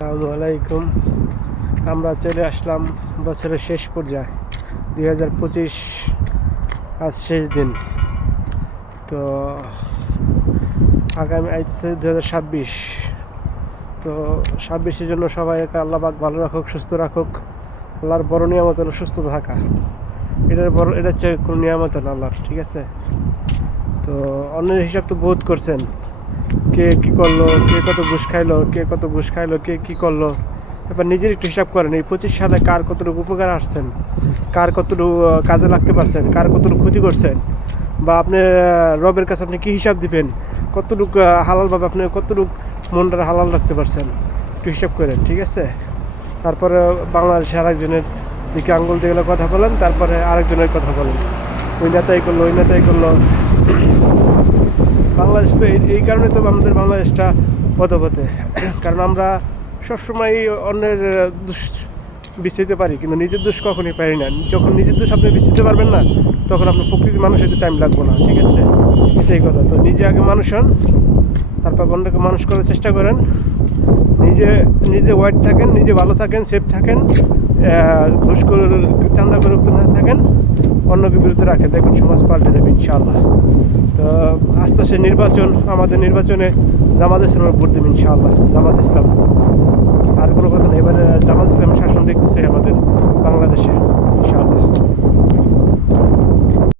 আসসালামু আলাইকুম। আমরা চলে আসলাম বছরের শেষ পর্যায়ে, 2025 আজ শেষ দিন। তো আগামী আইতেছে 2026। তো 26-এর জন্য সবাইকে আল্লাহ পাক ভালো রাখুক, সুস্থ রাখুক। আল্লাহর বড় নিয়ামত হলো সুস্থ থাকা। এটা হচ্ছে কোনো নিয়ামত না আল্লাহর, ঠিক আছে? তো অন্যের হিসাব তো বহুত করছেন, কে কী করলো, কে কত ঘুষ খাইলো, কে কী করলো। এবার নিজের একটু হিসাব করেন, এই 25 সালে কার কতটুকু উপকার আসছেন, কার কতটুকু কাজে লাগতে পারছেন, কার কতটুকু ক্ষতি করছেন, বা আপনি রবের কাছে আপনি কী হিসাব দিবেন, কতটুকু হালালভাবে আপনি কতটুকু মনটা হালাল রাখতে পারছেন, একটু হিসাব করেন, ঠিক আছে? তারপরে বাংলাদেশে আরেকজনের দিকে আঙ্গুল দিয়ে গেলে কথা বলেন, তারপরে আরেকজনের কথা বলেন, ওই নেতাই করলো, ওই নেতাই করলো। বাংলাদেশ তো এই কারণে তো আমাদের বাংলাদেশটা পদপথে, কারণ আমরা সবসময় অন্যের দোষ বিছাইতে পারি, কিন্তু নিজের দোষ কখনই পারি না। যখন নিজের দোষ আপনি বিছাইতে পারবেন না, তখন আপনার প্রকৃতির মানুষ হইতে টাইম লাগবে না, ঠিক আছে? এটাই কথা। তো নিজে আগে মানুষ হন, তারপর অন্যকে মানুষ করার চেষ্টা করেন। নিজে ওয়াইড থাকেন, নিজে ভালো থাকেন, সেফ থাকেন, ঘুষ করে চাঁদা করে না থাকেন, অন্যকে বিরুদ্ধে রাখেন, দেখুন সমাজ পাল্টে যাবে ইনশাআল্লাহ। তো আস্তে আস্তে নির্বাচন, আমাদের নির্বাচনে জামাত ইসলামের ভোট দেবেন ইনশাআল্লাহ। জামাত ইসলাম, আর কোনো কথা নেই। এবারে জামাত ইসলামের শাসন দেখতেছে আমাদের বাংলাদেশে ইনশাআল্লাহ।